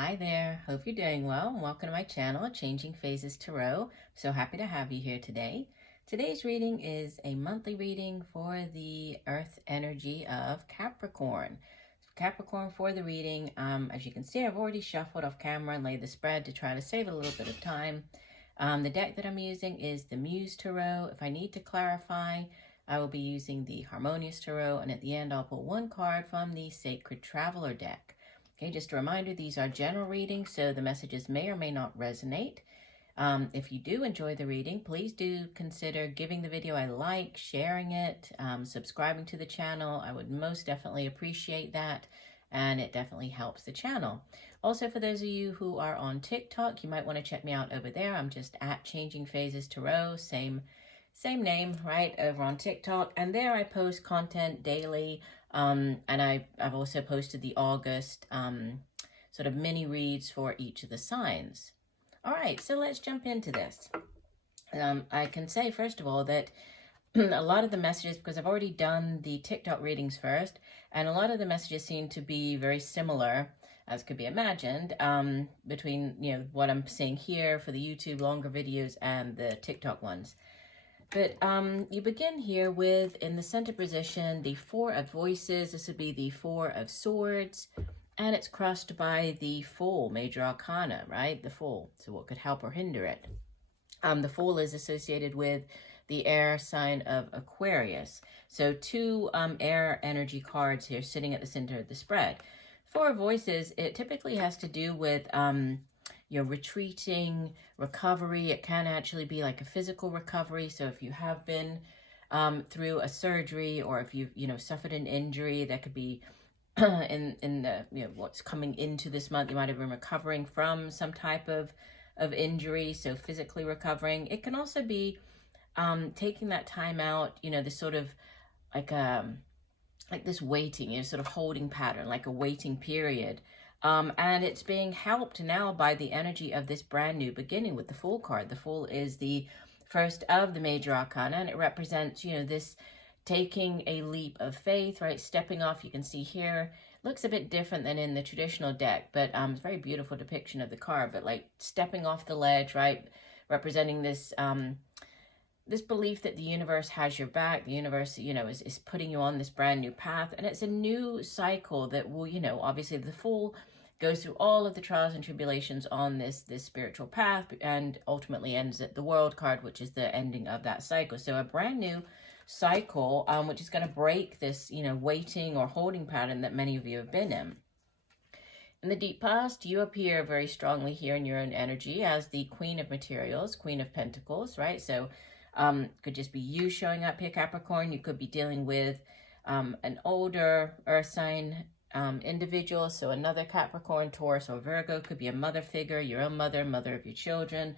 Hi there, hope you're doing well. Welcome to my channel, Changing Phases Tarot. So happy to have you here today. Today's reading is a monthly reading for the earth energy of Capricorn. So Capricorn for the reading, as you can see, I've already shuffled off camera and laid the spread to try to save a little bit of time. The deck that I'm using is the Muse Tarot. If I need to clarify, I will be using the Harmonious Tarot, and at the end I'll pull one card from the Sacred Traveler deck. Okay, just a reminder, these are general readings, so the messages may or may not resonate. If you do enjoy the reading, please do consider giving the video a like, sharing it, subscribing to the channel. I would most definitely appreciate that, and it definitely helps the channel. Also, for those of you who are on TikTok, you might want to check me out over there. I'm just at Changing Phases Tarot, same name, right, over on TikTok. And there I post content daily. And I've also posted the August sort of mini reads for each of the signs. All right, so let's jump into this. I can say, first of all, that a lot of the messages, because I've already done the TikTok readings first, and a lot of the messages seem to be very similar, as could be imagined, between, what I'm seeing here for the YouTube longer videos and the TikTok ones. But you begin here with, in the center position, the Four of Voices. This would be the Four of Swords, and it's crossed by the Fool, Major Arcana, right? The Fool. So what could help or hinder it? The Fool is associated with the air sign of Aquarius. So two air energy cards here sitting at the center of the spread. Four of Voices, it typically has to do with retreating, recovery. It can actually be like a physical recovery. So if you have been through a surgery, or if you've, suffered an injury, that could be in the, what's coming into this month. You might have been recovering from some type of injury, so physically recovering. It can also be taking that time out, this sort of like this waiting, sort of holding pattern, like a waiting period. And it's being helped now by the energy of this brand new beginning with the Fool card. The Fool is the first of the Major Arcana, and it represents, this taking a leap of faith, right? Stepping off. You can see here, looks a bit different than in the traditional deck, but it's a very beautiful depiction of the card, but like stepping off the ledge, right? Representing this, this belief that the universe has your back. The universe, is putting you on this brand new path. And it's a new cycle that will, obviously the Fool goes through all of the trials and tribulations on this spiritual path, and ultimately ends at the World card, which is the ending of that cycle. So a brand new cycle, which is going to break this, waiting or holding pattern that many of you have been in. In the deep past, you appear very strongly here in your own energy as the Queen of Materials, Queen of Pentacles, right? So could just be you showing up here, Capricorn. You could be dealing with an older earth sign individual, so another Capricorn, Taurus, or Virgo. Could be a mother figure, your own mother, mother of your children.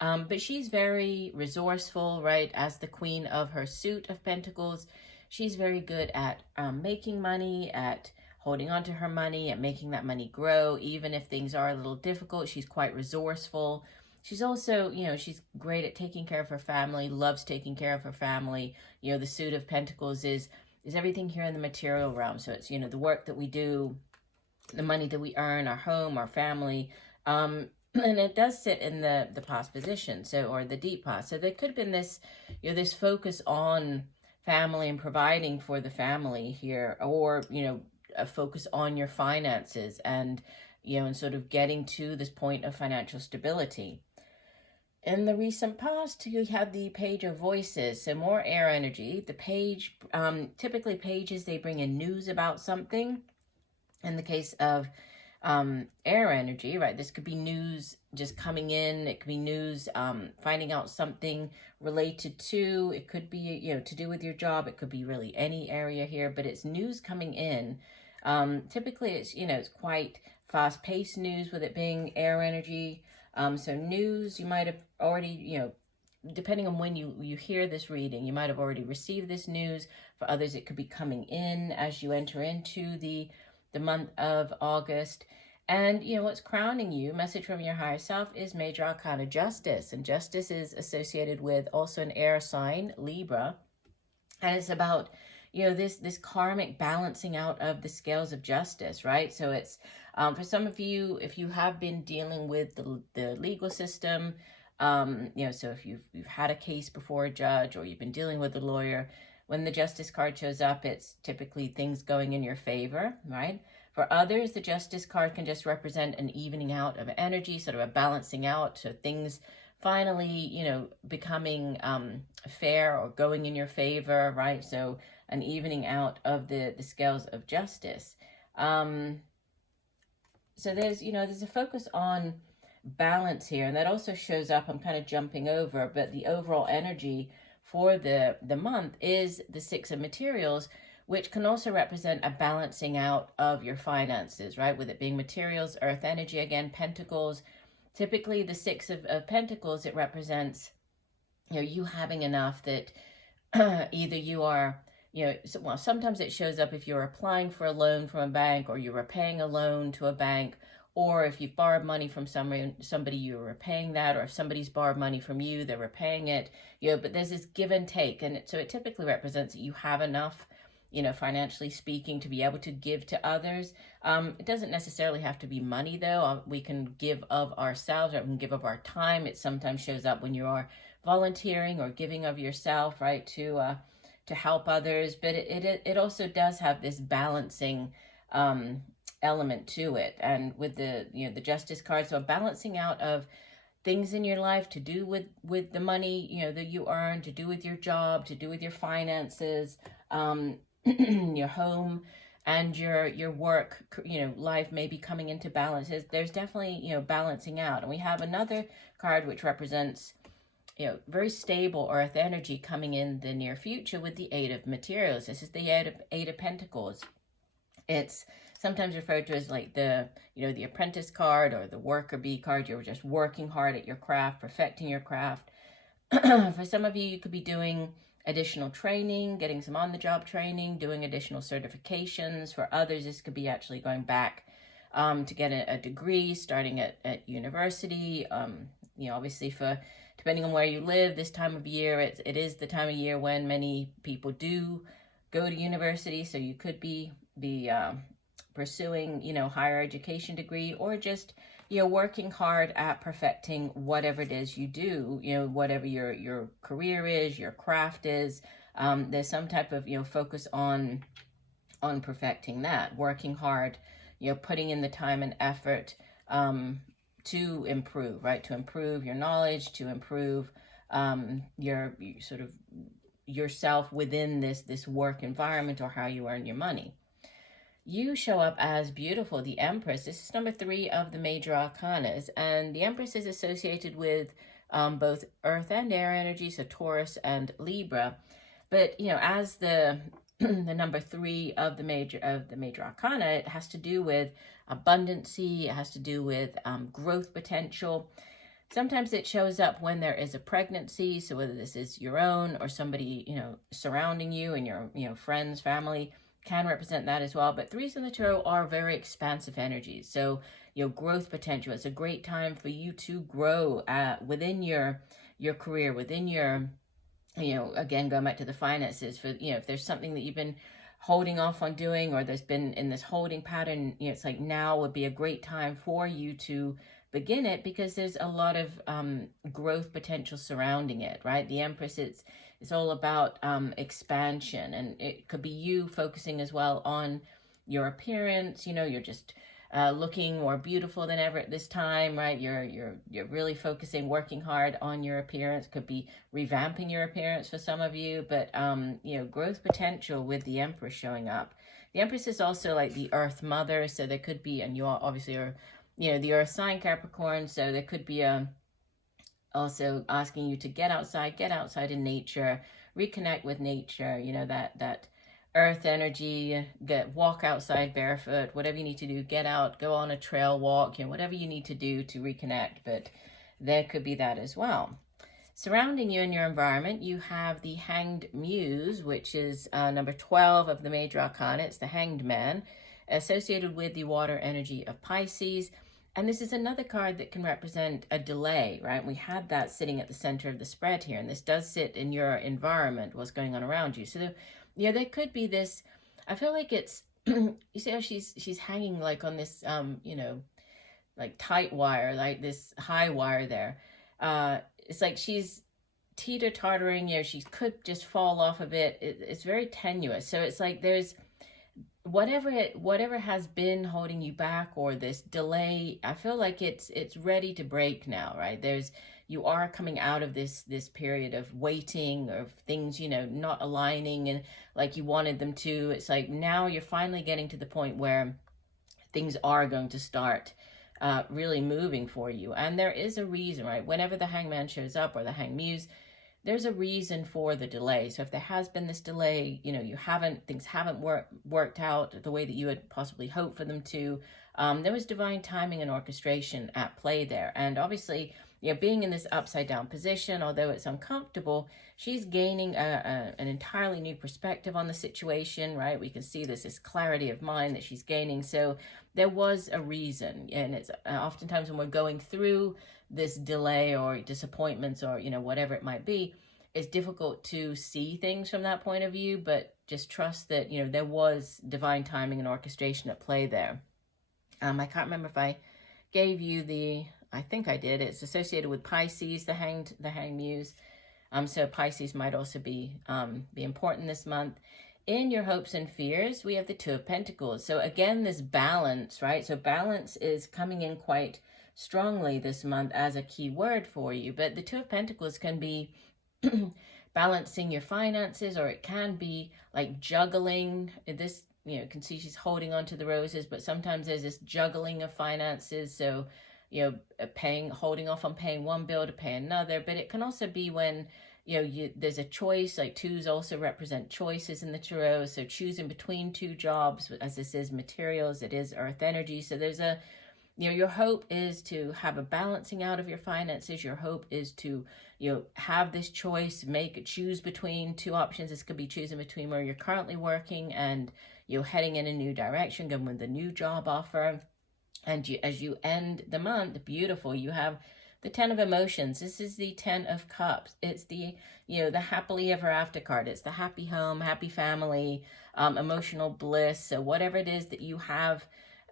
But she's very resourceful, right? As the Queen of her suit of Pentacles, she's very good at making money, at holding on to her money, at making that money grow. Even if things are a little difficult, she's quite resourceful. She's also, she's great at taking care of her family, loves taking care of her family. The suit of Pentacles is everything here in the material realm. So it's, the work that we do, the money that we earn, our home, our family. And it does sit in the past position, so, or the deep past. So there could have been this, this focus on family and providing for the family here, or, a focus on your finances and, and sort of getting to this point of financial stability. In the recent past, you have the Page of Voices, so more air energy. The page, typically pages, they bring in news about something. In the case of air energy, right, this could be news just coming in. It could be news, finding out something related to, it could be, to do with your job. It could be really any area here, but it's news coming in. Typically it's, it's quite fast-paced news with it being air energy. So news, you might have already, depending on when you hear this reading, you might have already received this news. For others, it could be coming in as you enter into the month of August. And, what's crowning you, message from your higher self, is Major Arcana Justice. And Justice is associated with also an air sign, Libra. And it's about, this karmic balancing out of the scales of justice, right? So it's for some of you, if you have been dealing with the legal system, so if you've had a case before a judge, or you've been dealing with a lawyer, when the justice card shows up, it's typically things going in your favor, right? For others, the justice card can just represent an evening out of energy, sort of a balancing out, so things finally, becoming fair or going in your favor, right? So an evening out of the scales of justice. So there's a focus on balance here, and that also shows up, I'm kind of jumping over, but the overall energy for the month is the Six of Materials, which can also represent a balancing out of your finances, right? With it being materials, earth energy, again, pentacles. Typically the Six of Pentacles, it represents, you having enough that either you are, well, sometimes it shows up if you're applying for a loan from a bank, or you're repaying a loan to a bank, or if you've borrowed money from somebody, you're repaying that, or if somebody's borrowed money from you, they're repaying it, but there's this give and take. And so it typically represents that you have enough, financially speaking, to be able to give to others. It doesn't necessarily have to be money, though. We can give of ourselves, or we can give of our time. It sometimes shows up when you are volunteering or giving of yourself, right, to help others. But it also does have this balancing element to it. And with the Justice card, so a balancing out of things in your life to do with the money, that you earn, to do with your job, to do with your finances, your home and your work, life may be coming into balance. There's definitely, balancing out. And we have another card which represents, very stable earth energy coming in the near future with the Eight of Materials. This is the Eight of Pentacles. It's sometimes referred to as like the apprentice card, or the worker bee card. You're just working hard at your craft, perfecting your craft. For some of you, you could be doing additional training, getting some on-the-job training, doing additional certifications. For others, this could be actually going back to get a degree, starting at university. Obviously, depending on where you live, this time of year, it is the time of year when many people do go to university. So you could be pursuing, higher education degree, or just, working hard at perfecting whatever it is you do, whatever your career is, your craft is. There's some type of, focus on perfecting that, working hard, putting in the time and effort to improve, right? To improve your knowledge, to improve your sort of yourself within this work environment, or how you earn your money. You show up as beautiful, the Empress. This is number 3 of the major arcanas, and the Empress is associated with both earth and air energy, so Taurus and Libra. But as the the number 3 of the major arcana, it has to do with abundancy. It has to do with growth potential. Sometimes it shows up when there is a pregnancy, so whether this is your own or somebody surrounding you and your friends, family, can represent that as well. But threes in the tarot are very expansive energies. So, growth potential. It's a great time for you to grow within your career, within your, again, going back to the finances, for, if there's something that you've been holding off on doing, or there's been in this holding pattern, it's like now would be a great time for you to begin it, because there's a lot of growth potential surrounding it, right? The Empress, it's all about expansion, and it could be you focusing as well on your appearance. You're just looking more beautiful than ever at this time, right? You're really focusing, working hard on your appearance. Could be revamping your appearance for some of you, but growth potential with the Empress showing up. The Empress is also like the Earth Mother, so there could be, and you obviously are, the Earth sign Capricorn, so there could be also asking you to get outside in nature, reconnect with nature, that earth energy, walk outside barefoot, whatever you need to do, get out, go on a trail walk, whatever you need to do to reconnect. But there could be that as well. Surrounding you in your environment, you have the Hanged Muse, which is number 12 of the major arcana. It's the Hanged Man, associated with the water energy of Pisces. And this is another card that can represent a delay, right? We had that sitting at the center of the spread here, and this does sit in your environment, what's going on around you. So Yeah, there could be this, I feel like it's, you see how she's hanging like on this, you know, like tight wire, like this high wire there. It's like she's teeter-tottering, you know, she could just fall off of it. It's very tenuous. So it's like there's whatever has been holding you back, or this delay, I feel like it's ready to break now, right? You are coming out of this period of waiting, of things, you know, not aligning and like you wanted them to. It's like now you're finally getting to the point where things are going to start really moving for you. And there is a reason, right? Whenever the Hangman shows up, or the Hanged Muse, there's a reason for the delay. So if there has been this delay, you know, things haven't worked out the way that you had possibly hoped for them to, there was divine timing and orchestration at play there. And obviously, you know, being in this upside down position, although it's uncomfortable, she's gaining an entirely new perspective on the situation, right? We can see this clarity of mind that she's gaining. So there was a reason. And it's oftentimes when we're going through this delay or disappointments, or, you know, whatever it might be, it's difficult to see things from that point of view, but just trust that, you know, there was divine timing and orchestration at play there. I can't remember if I gave you I think I did. It's associated with Pisces, the hanged Muse. So Pisces might also be important this month. In your hopes and fears, we have the Two of Pentacles. So again, this balance, right? So balance is coming in quite strongly this month as a key word for you. But the Two of Pentacles can be balancing your finances, or it can be like juggling this. You know, you can see she's holding on to the roses, but sometimes there's this juggling of finances. So, you know, holding off on paying one bill to pay another. But it can also be when, you know, there's a choice. Like twos also represent choices in the tarot. So choosing between two jobs, as this is materials, it is earth energy. So there's you know, your hope is to have a balancing out of your finances. Your hope is to, you know, have this choice, choose between two options. This could be choosing between where you're currently working and, you know, heading in a new direction, going with a new job offer. And as you end the month, beautiful, you have the Ten of Emotions. This is the Ten of Cups. It's the, you know, the happily ever after card. It's the happy home, happy family, emotional bliss. So whatever it is that you have,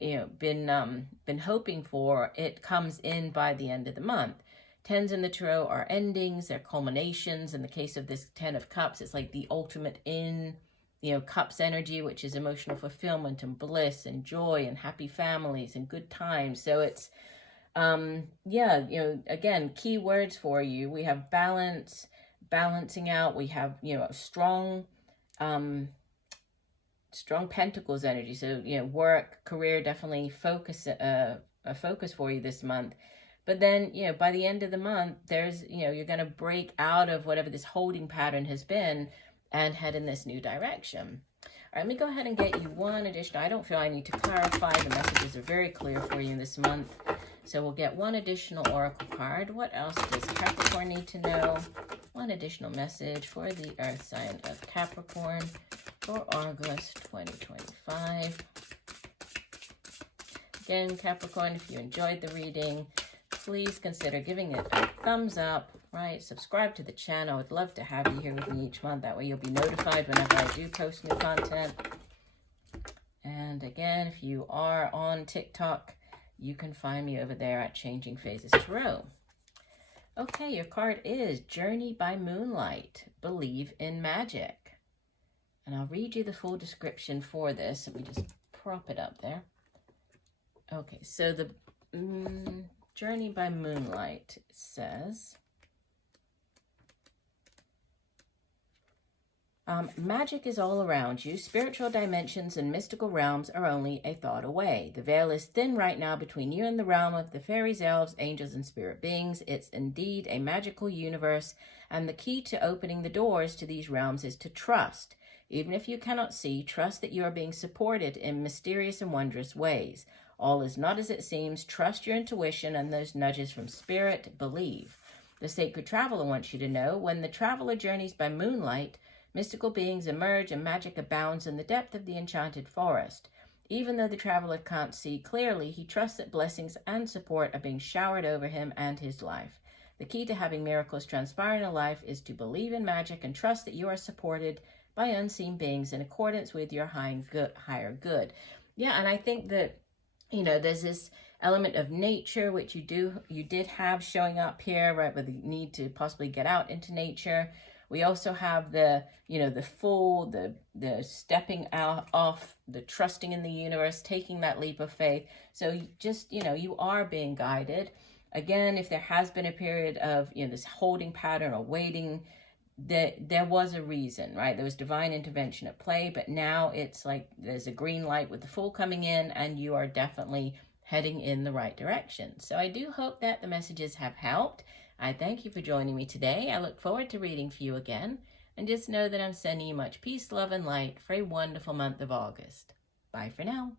you know, been hoping for, it comes in by the end of the month. Tens in the tarot are endings, they're culminations. In the case of this Ten of Cups, it's like the ultimate in, you know, cups energy, which is emotional fulfillment and bliss and joy and happy families and good times. So it's yeah, you know, again, key words for you. We have balance, balancing out. We have, you know, a strong pentacles energy. So, you know, work, career, definitely a focus for you this month. But then, you know, by the end of the month, there's, you know, you're going to break out of whatever this holding pattern has been and head in this new direction. All right, let me go ahead and get you one additional. I don't feel I need to clarify. The messages are very clear for you this month. So we'll get one additional oracle card. What else does Capricorn need to know? One additional message for the earth sign of Capricorn for August 2025. Again, Capricorn, if you enjoyed the reading, please consider giving it a thumbs up, right? Subscribe to the channel. I'd love to have you here with me each month. That way you'll be notified whenever I do post new content. And again, if you are on TikTok, you can find me over there at Changing Phases Tarot. Okay, your card is Journey by Moonlight, Believe in Magic. And I'll read you the full description for this. Let me just prop it up there. Okay, so the Journey by Moonlight says, magic is all around you. Spiritual dimensions and mystical realms are only a thought away. The veil is thin right now between you and the realm of the fairies, elves, angels, and spirit beings. It's indeed a magical universe, and the key to opening the doors to these realms is to trust. Even if you cannot see, trust that you are being supported in mysterious and wondrous ways. All is not as it seems. Trust your intuition and those nudges from spirit. Believe. The sacred traveler wants you to know, when the traveler journeys by moonlight, mystical beings emerge and magic abounds in the depth of the enchanted forest. Even though the traveler can't see clearly, he trusts that blessings and support are being showered over him and his life. The key to having miracles transpire in a life is to believe in magic and trust that you are supported by unseen beings in accordance with your higher good. Yeah, and I think that, you know, there's this element of nature, which you did have showing up here, right, with the need to possibly get out into nature. We also have the, you know, the full, the stepping out off, the trusting in the universe, taking that leap of faith. So just, you know, you are being guided. Again, if there has been a period of, you know, this holding pattern or waiting, there was a reason, right? There was divine intervention at play, but now it's like there's a green light with the full coming in, and you are definitely heading in the right direction. So I do hope that the messages have helped. I thank you for joining me today. I look forward to reading for you again. And just know that I'm sending you much peace, love, and light for a wonderful month of August. Bye for now.